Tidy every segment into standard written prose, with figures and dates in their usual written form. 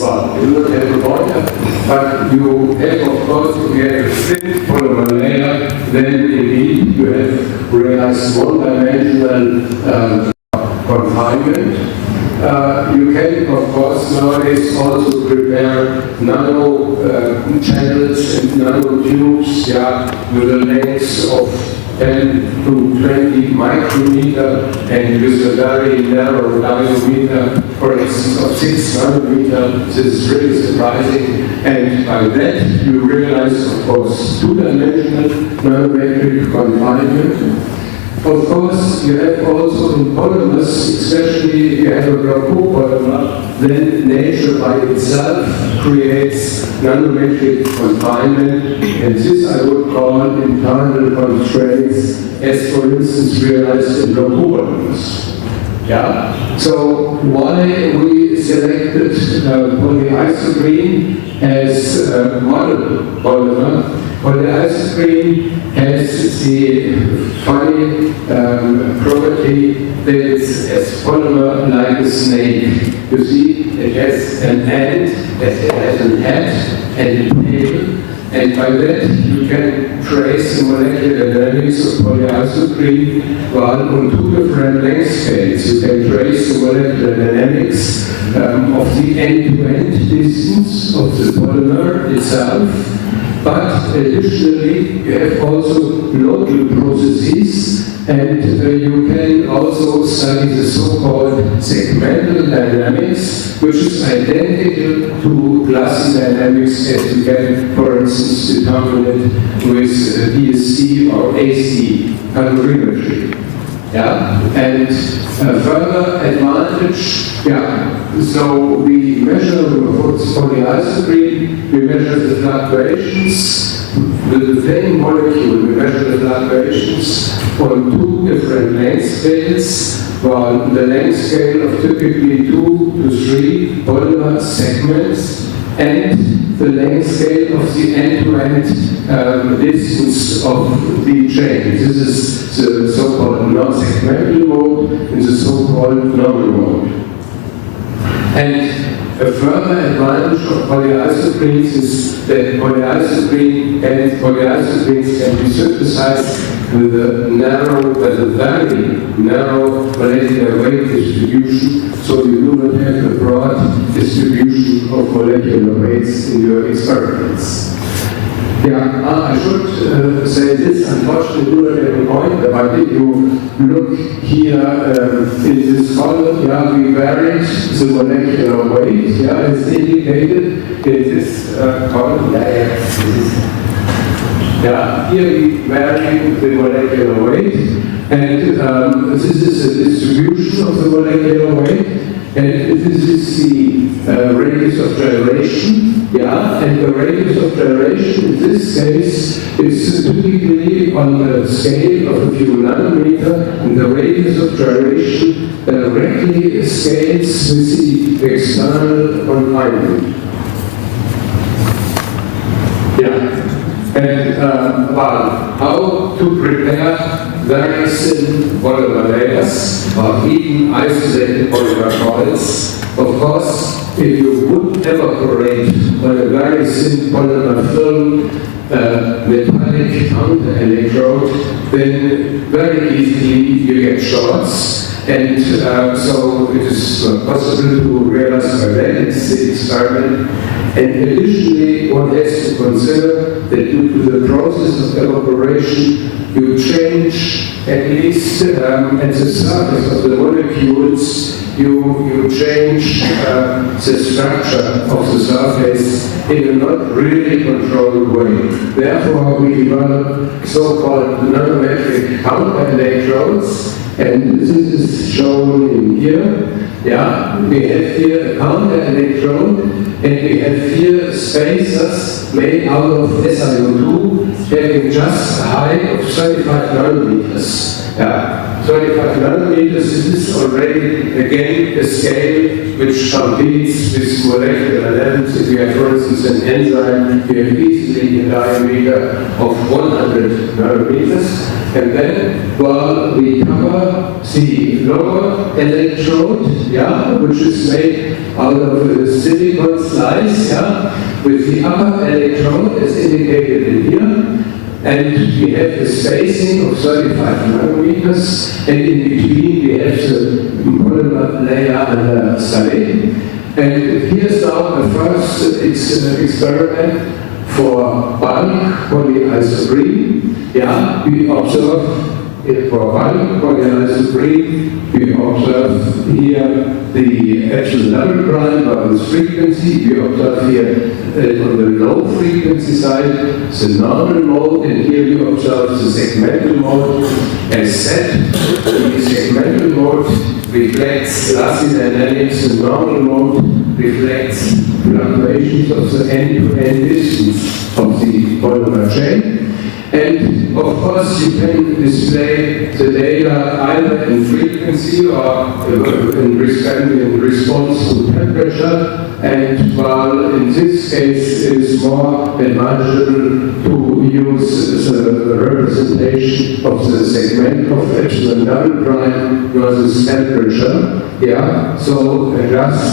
well, you don't have a border, but you have, of course, if you have a thin polymer layer, then indeed you have realized one-dimensional confinement. You can, of course, nowadays also prepare nano channels and nano tubes, with a length of 10 to 20 micrometer and with a very narrow diameter, for instance, of 6 nanometer. This is really surprising. And by that, you realize, of course, two-dimensional nanometric confinement. Of course, you have also in polymers, especially if you have a polymer, then nature by itself creates nanometric confinement, and this I would call internal constraints, as for instance realized in polymers. So why we selected polyisoprene as model polymer? Polyisoprene has the funny property that it's as polymer like a snake. You see, it has an end, it has an head and a tail, and by that you can trace the molecular dynamics of polyisoprene on two different length scales. You can trace the molecular dynamics of the end-to-end distance of the polymer itself. But additionally, you have also local processes, and you can also study the so-called segmental dynamics, which is identical to Glassy dynamics as you can, for instance, determine it with DSC or AC calorimetry. And further advantage, so we measure polyisoprene, we measure the fluctuations with the same molecule, we measure the fluctuations on two different length scales. The length scale of typically 2 to 3 polymer segments, and the length scale of the end-to-end distance of the chain. This is the so-called non-segmental mode and the so-called normal mode. And a further advantage of polyisoprenes is that polyisoprenes can be synthesized with a very narrow molecular weight distribution, so you do not have a broad distribution of molecular weights in your experiments. I should say this, unfortunately, do not have a point, but if you look here in this column, we varied the molecular weight, as indicated in this column. Here we vary the molecular weight, and this is a distribution of the molecular weight, and this is the radius of gyration. And the radius of gyration in this case is typically on the scale of a few nanometer, and the radius of gyration directly scales with the external confinement. And how to prepare very thin polymer layers, or even isolated polymer coils. Of course, if you would evaporate on a very thin polymer film metallic counter electrode, then very easily you get shorts. And so it is possible to realize by that it's the experiment. And additionally, one has to consider that due to the process of evaporation, you change, at least at the surface of the molecules, you change the structure of the surface in a not really controlled way. Therefore, we develop so-called nanometric counter-electrodes, and this is shown in here. We have here a counter-electrode, and we have here spacers made out of SiO2 having just a height of 35 nanometers. 25 nanometers. This is already, again, a scale which competes with molecular levels. If you have, for instance, an enzyme, you have easily a diameter of 100 nanometers. And then, well, we cover the lower electrode, which is made out of a silicon slice, with the upper electrode as indicated in here. And we have a spacing of 35 nanometers, and in between we have the polymer layer under study. And here's now the first experiment for bulk polyisoprene. We observe for bulk polyisoprene, we observe here the absolute level prime versus frequency. We observe here on the low frequency side the normal mode, and here we observe the segmental mode. As said, the segmental mode reflects Glassy dynamics, the normal mode reflects fluctuations of the end-to-end distance of the polymer chain. And of course, you can display the data either in frequency or in response to temperature. And while in this case it is more advantageous to use the representation of the segment of epsilon double prime versus temperature. So just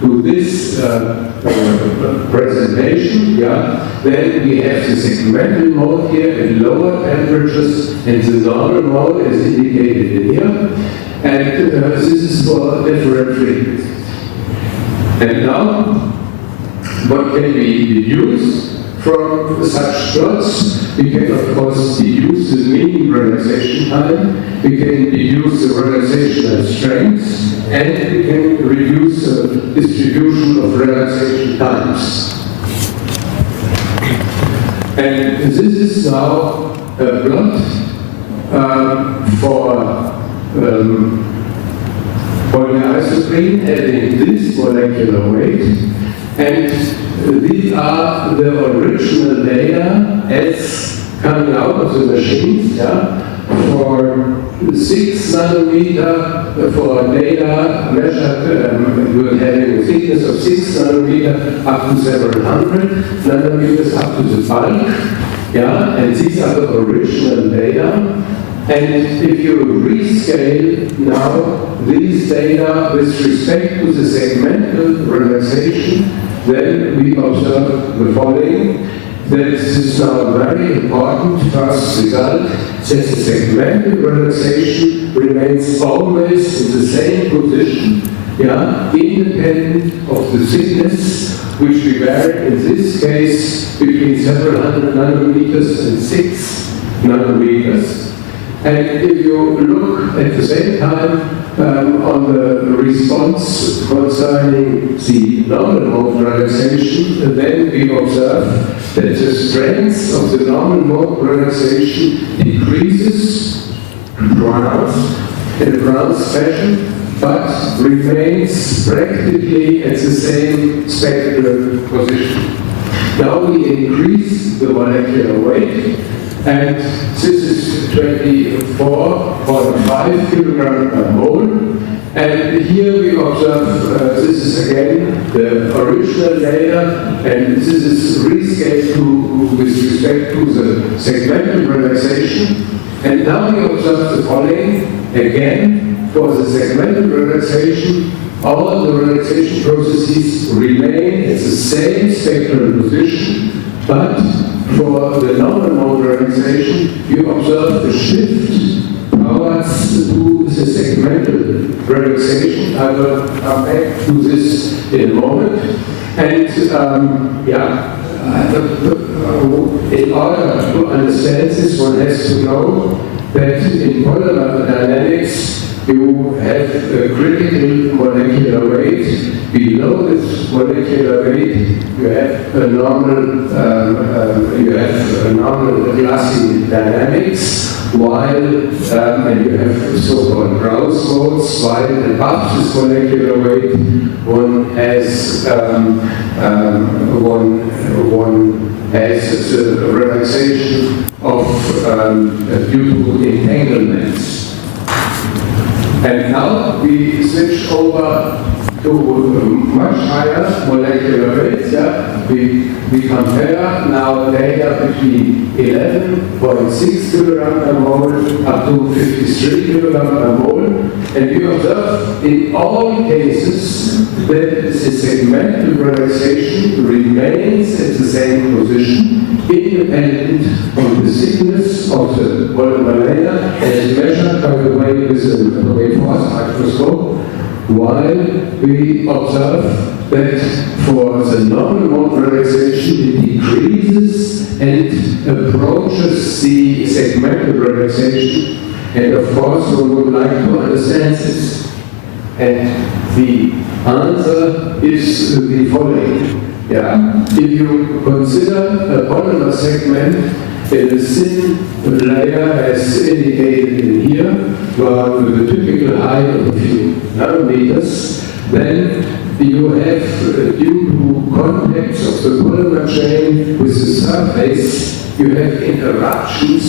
to this presentation, then we have the segmental mode here at lower temperatures and the normal mode as indicated in here. And this is for different frequencies. And now, what can we deduce from such plots? We can, of course, deduce the mean relaxation time, we can deduce the relaxational strength, and we can reduce the distribution of relaxation times. And this is now a plot for polyisoprene having this molecular weight, and these are the original data as coming out of the machines, for 6 nanometer for data measured having a thickness of 6 nanometer up to several hundred nanometers up to the bulk, and these are the original data. And if you rescale now these data with respect to the segmental relaxation, then we observe the following: that this is now a very important first result, that the segmental relaxation remains always in the same position, independent of the thickness, which we vary in this case between several hundred nanometers and 6 nanometers. And if you look at the same time on the response concerning the normal mode relaxation, then we observe that the strength of the normal mode relaxation decreases in a pronounced fashion, but remains practically at the same spectral position. Now we increase the molecular weight, and this is 24.5 kilogram per mole. And here we observe, this is again the original data, and this is rescaled with respect to the segmental relaxation. And now we observe the following: again, for the segmental relaxation, all the relaxation processes remain at the same spectral position, but for the normal mode relaxation, you observe the shift towards to the segmental relaxation. I will come back to this in a moment. And in order to understand this, one has to know that in polymer dynamics, you have a critical molecular weight. Below this molecular weight, you have a normal, Glassy dynamics, while and you have so-called Krauss modes. While above this molecular weight, one has the relaxation of due to entanglement. And now we switch over to much higher molecular rates. Yeah? We compare now data between 11.6 kilogram per mole up to 53 kilogram per mole, and we observe in all cases that the segmental relaxation remains at the same position, independent of the thickness of the polymer layer, as measured, by the way, with a force microscope, while we observe that for the normal relaxation it decreases and approaches the segmental relaxation. And of course, we would like to understand this. And the answer is the following. Yeah. If you consider a polymer segment in a thin layer as indicated in here, with a typical height of a few nanometers, then you have, due to contacts of the polymer chain with the surface, you have interruptions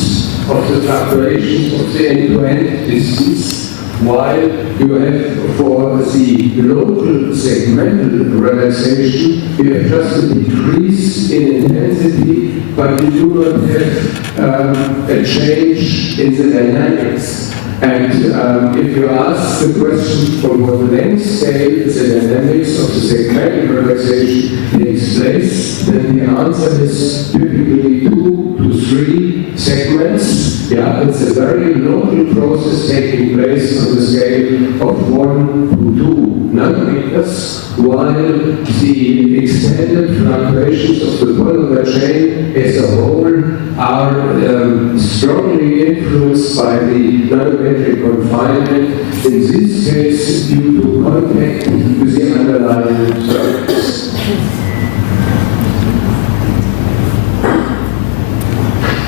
of the fluctuations of the end-to-end distance, while you have for the local segmental relaxation, you have just a decrease in intensity, but you do not have a change in the dynamics. And if you ask the question on what length scale the dynamics of the segmental relaxation takes place, then the answer is typically 2 to 3 segments. Yeah, it's a very local process taking place on the scale of 1 to 2 nanometers, while the extended fluctuations of the polymer chain as a whole are strongly influenced by the nanometric confinement, in this case due to contact with the underlying surface.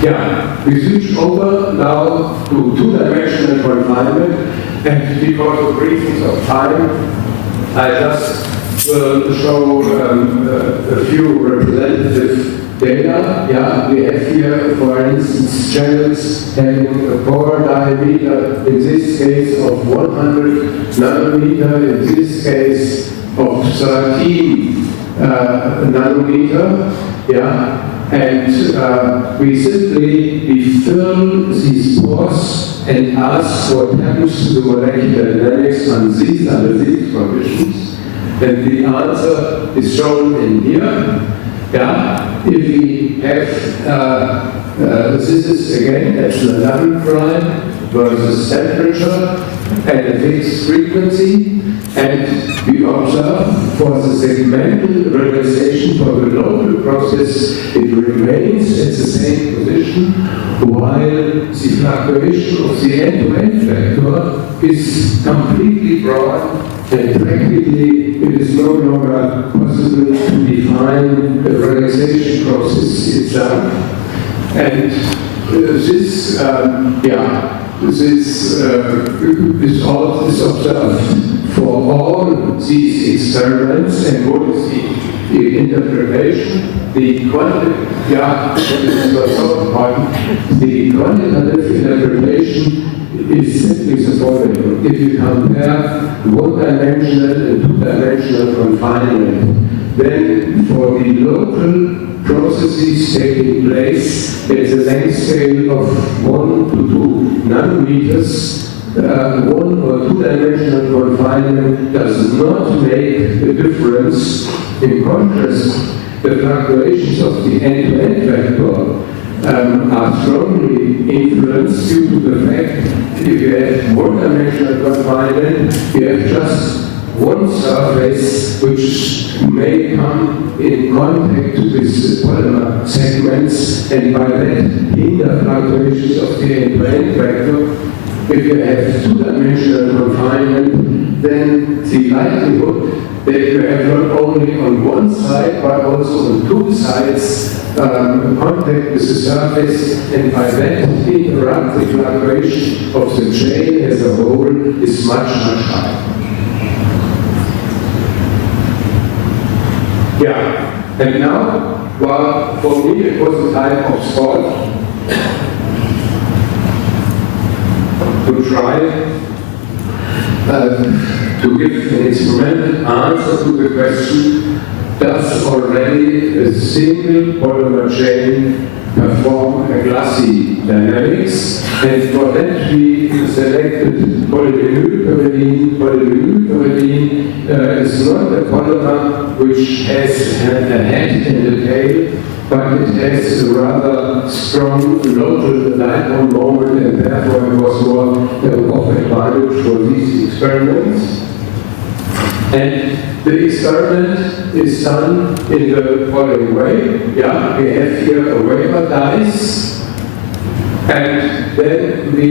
Yeah, we switch over now to two-dimensional confinement, and because of reasons of time, I just will show a few representative data. Yeah, we have here, for instance, channels having a core diameter, in this case of 100 nanometer, in this case of 13 nanometer. Yeah. And we simply fill these pores and ask what happens to the molecular dynamics under these conditions. And the answer is shown in here. Yeah, if we have, this is again at the Lambda prime versus temperature at a fixed frequency, and we observe for the segmental relaxation for the local process, it remains at the same position, while the fluctuation of the end-to-end vector is completely broad, and practically it is no longer possible to define the relaxation process itself. And this is observed for all these experiments. And what is the interpretation? The quantitative interpretation is simply the following. If you compare one-dimensional and two-dimensional confinement, then for the local processes taking place at the length scale of 1 to 2 nanometers, one or two-dimensional confinement does not make a difference. In contrast, the fluctuations of the end-to-end vector are strongly influenced due to the fact that if you have one-dimensional confinement, you have just one surface which may come in contact with the polymer segments, and by that hinder fluctuations of the end-to-end vector. If you have two-dimensional confinement, then the likelihood that you have not only on one side but also on two sides contact with the surface, and by that interrupt the fluctuation of the chain as a whole is much, much higher. Yeah, and now, well, for me it was a type of sport to try to give an experimental answer to the question, does already a single polymer chain perform a Glassy dynamics? And for that we selected polyvinylpyridine. Polyvinylpyridine is not a polymer which has a head and a tail, but it has a rather strong local dipole moment, and therefore it was more of advantage for these experiments. And the experiment is done in the following way. Yeah, we have here a wafer dice, and then we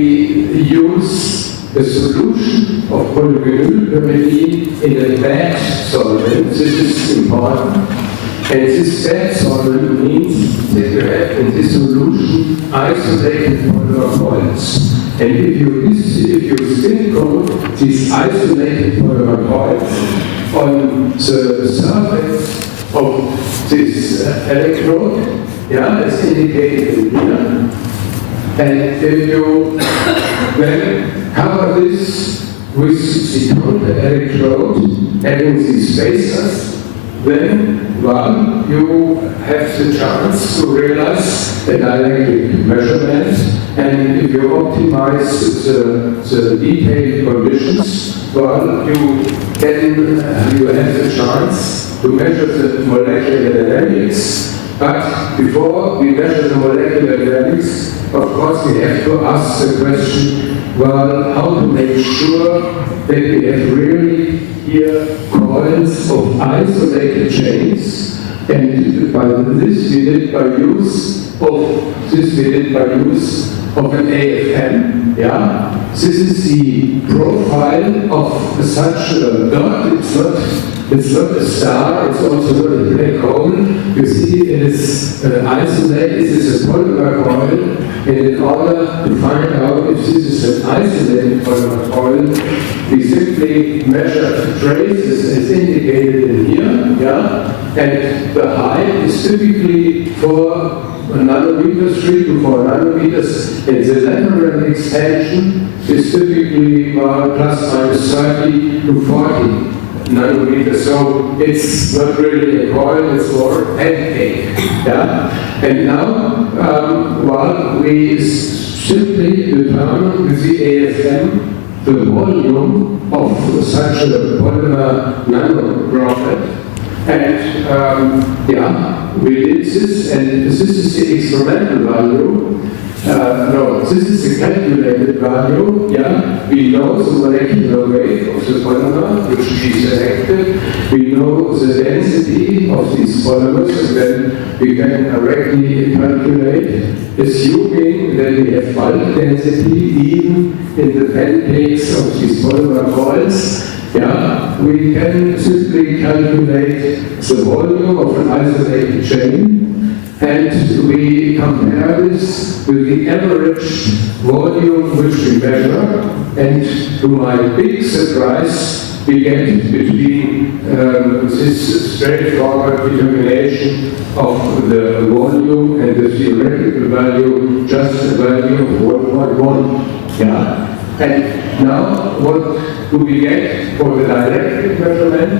use a solution of polyvinylpyridine in a bad solvent. This is important. And this bad solvent means that you have in this solution isolated polymer coils. And if you spin coat these isolated polymer coils on the surface of this electrode, yeah, as indicated in here, and if you then cover this with the counter electrode having these spacers, then, well, you have the chance to realize a dielectric measurement, and if you optimize the detailed conditions, well, you have the chance to measure the molecular dynamics. But before we measure the molecular dynamics, of course, we have to ask the question, well, how to make sure that we have really here coils of isolated chains, and by this we did by use of an AFM. Yeah, this is the profile of such a dot. It's not a star. It's also not a black hole. You see, it is isolated. This is a polymer coil. And in order to find out if this is an isolated polymer coil, we simply measure the traces as indicated in here. Yeah, and the height is typically 4 nanometers, 3 to 4 nanometers, and the lateral extension is typically plus minus 30 to 40 nanometers. So it's not really a coil, it's more a pancake. Yeah? And now, well, we simply determine with the AFM the volume of such a polymer nanodroplet. And yeah, we did this, and this is the experimental value. No, this is the calculated value. Yeah, we know the molecular weight of the polymer which we selected. We know the density of these polymers, and then we can directly calculate, assuming that we have bulk density even in the pancakes of these polymer coils. Yeah, we can simply calculate the volume of an isolated chain, and we compare this with the average volume which we measure, and to my big surprise, we get between this straightforward determination of the volume and the theoretical value, just a value of 1.1. Yeah? And now, what do we get for the dielectric measurement?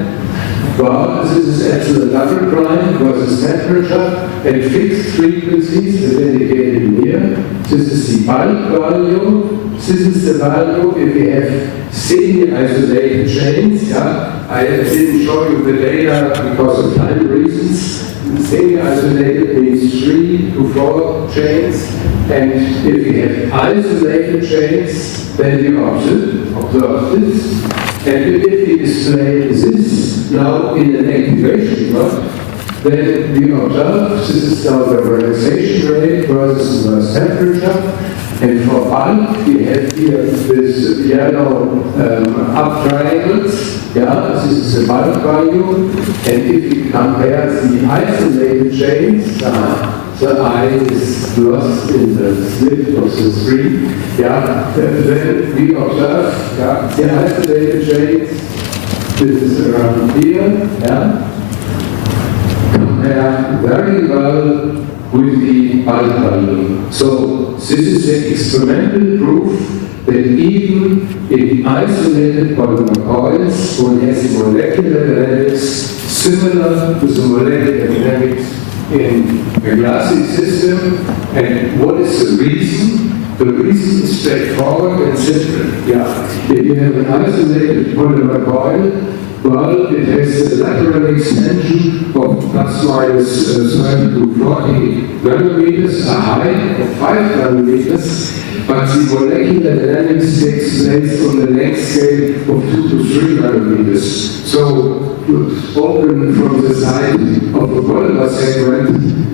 Well, this is at the double prime versus temperature at fixed frequencies, as indicated in here. This is the bulk value. This is the value if we have semi-isolated chains. Yeah? I didn't show you the data because of time reasons. Semi-isolated means 3 to 4 chains. And if we have isolated chains, then we observe this. And if we display this now in an activation plot, then we observe this is now the relaxation rate versus reverse temperature. And for bulk, we have here this yellow up triangles. Yeah, this is the bulk value. And if we compare the isolated chains, the I is lost in the slit of the screen. Yeah, then we observe the isolated chains. This is around here. Yeah, compare very well with the bulk bundle. So this is the experimental proof that even in isolated polymer coils, one has molecular dynamics similar to the molecular dynamics in a Glassy system. And what is the reason? The reason is straightforward and simple. Yeah, if you have an isolated polymer coil, well, it has a lateral extension of plus minus 30 to 40 nanometers, a height of 5 nanometers, but the molecular dynamics takes place on the length scale of 2 to 3 nanometers. So, open from the side of a polymer segment,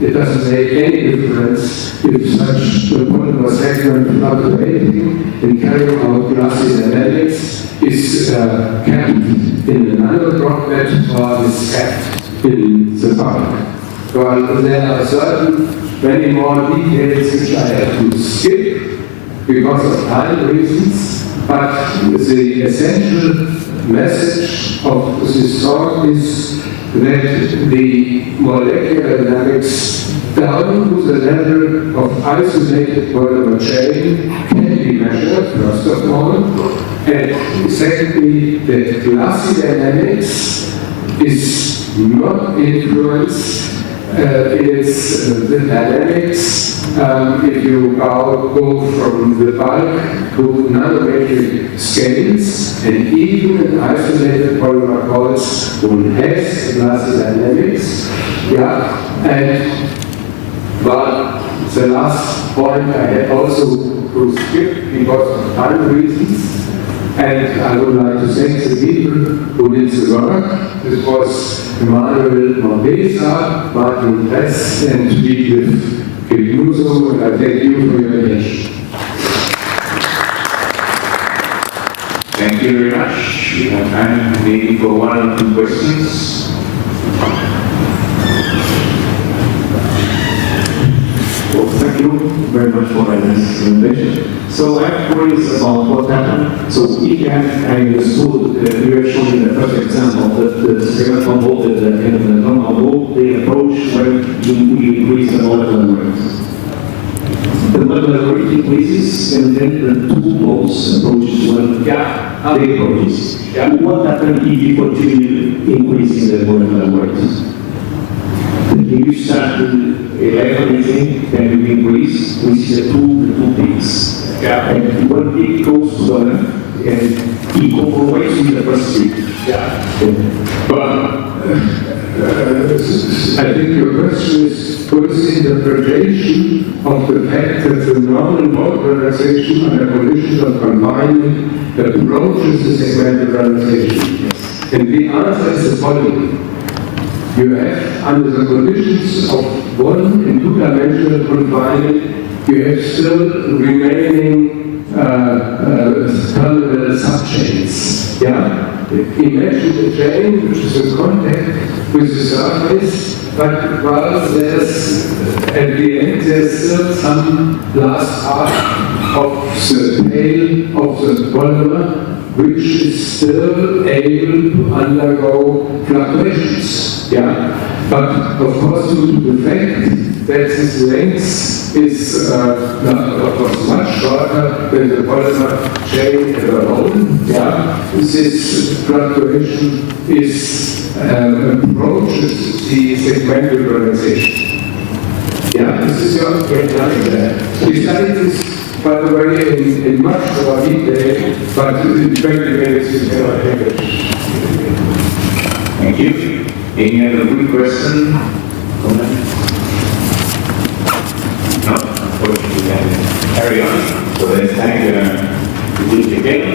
it doesn't make any difference if such a polymer segment fluctuating and carrying out Glassy dynamics is kept in a nanodroplet or is kept in the bulk. Well, there are certain many more details which I have to skip because of time reasons, but the essential message of this talk is that the molecular dynamics down to the level of isolated polymer chain can be measured, first of all, and secondly, that Glassy dynamics is not influenced the dynamics if you go from the bulk to nanometric scales, and even in isolated polymer coils, one has Glassy dynamics. Yeah, and but the last point I had also to skip because of time reasons. And I would like to thank the people who did the work. This was Emmanuel Mombesa, Martin Press, and Friedrich Geluso, and I thank you for your attention. Thank you very much. We have time maybe for one or two questions. Well, thank you very much for this presentation. So I have queries about what happened. So if I understood, you have shown in the first example that the experimental voltage and the normal volt, they approach when you increase the molecular weight. The molecular weight increases and then the two volts approaches when they approaches. What happens if you continue increasing the molecular weight? If you start with 11, then you increase, we see the two peaks. And one peak goes to the left, and it compromises with the first peak. But I think your question is what is the interpretation of the fact that the normal mode polarization under conditions of confinement approaches the segmental polarization. And the answer is the following. You have, under the conditions of 1 and 2-dimensional confinement, you have still remaining terminal subchains. Yeah? Imagine a chain which is in contact with the surface, but while there's, at the end, there's still some last part of the tail of the polymer which is still able to undergo fluctuations. Yeah? But of course, due to the fact that this length is of course much shorter than the polymer chain as a whole, yeah? This fluctuation approaches the segmental polarization. Yeah, this is your great line. We studied this, by the way, in much more detail, but in 20 minutes you cannot take it. Thank you. Any other good question? Comment? No? Of course, we can carry on. So let's thank the group again.